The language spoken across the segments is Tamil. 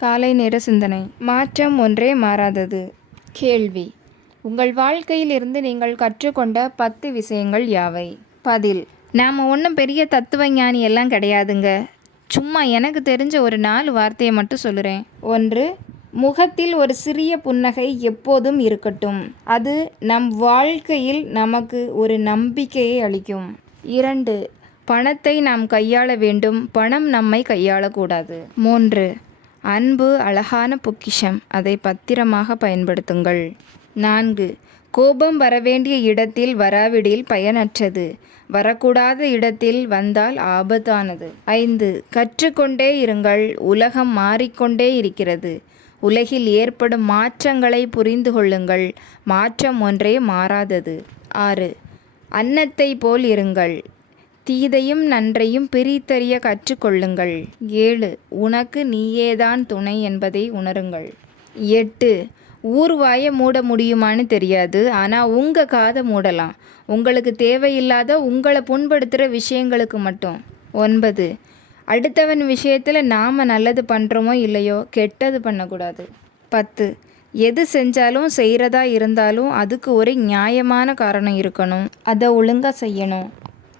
காலை நேர சிந்தனை. மாற்றம் ஒன்றே மாறாதது. கேள்வி: உங்கள் வாழ்க்கையில் இருந்து நீங்கள் கற்றுக்கொண்ட 10 விஷயங்கள் யாவை? பதில்: நாம் ஒன்றும் பெரிய தத்துவ ஞானி எல்லாம் கிடையாதுங்க. சும்மா எனக்கு தெரிஞ்ச ஒரு 4 வார்த்தையை மட்டும் சொல்லுறேன். 1. முகத்தில் ஒரு சிறிய புன்னகை எப்போதும் இருக்கட்டும். அது நம் வாழ்க்கையில் நமக்கு ஒரு நம்பிக்கையை அளிக்கும். 2. பணத்தை நாம் கையாள வேண்டும், பணம் நம்மை கையாளக்கூடாது. 3. அன்பு அழகான பொக்கிஷம், அதை பத்திரமாக பயன்படுத்துங்கள். 4. கோபம் வரவேண்டிய இடத்தில் வராவிடில் பயனற்றது, வரக்கூடாத இடத்தில் வந்தால் ஆபத்தானது. 5. கற்றுக்கொண்டே இருங்கள், உலகம் மாறிக்கொண்டே இருக்கிறது. உலகில் ஏற்படும் மாற்றங்களை புரிந்து கொள்ளுங்கள், மாற்றம் ஒன்றே மாறாதது. 6. அன்னத்தை போல் இருங்கள், தீதையும் நன்றையும் பிரித்தறிய கற்றுக்கொள்ளுங்கள். 7. உனக்கு நீயேதான் துணை என்பதை உணருங்கள். 8. ஊர்வாயை மூட முடியுமான்னு தெரியாது, ஆனால் உங்கள் காதை மூடலாம், உங்களுக்கு தேவையில்லாத உங்களை புண்படுத்துகிற விஷயங்களுக்கு மட்டும். 9. அடுத்தவன் விஷயத்தில் நாம் நல்லது பண்ணுறோமோ இல்லையோ, கெட்டது பண்ணக்கூடாது. 10. எது செஞ்சாலும் செய்கிறதா இருந்தாலும் அதுக்கு ஒரு நியாயமான காரணம் இருக்கணும், அதை ஒழுங்காக செய்யணும்.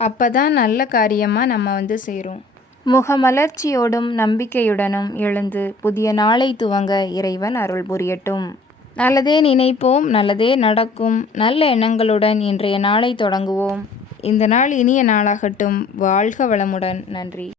அப்போ தான் நல்ல காரியமாக நம்ம சேரும். முகமலர்ச்சியோடும் நம்பிக்கையுடனும் எழுந்து புதிய நாளை துவங்க இறைவன் அருள் புரியட்டும். நல்லதே நினைப்போம், நல்லதே நடக்கும். நல்ல எண்ணங்களுடன் இன்றைய நாளை தொடங்குவோம். இந்த நாள் இனிய நாளாகட்டும். வாழ்க வளமுடன். நன்றி.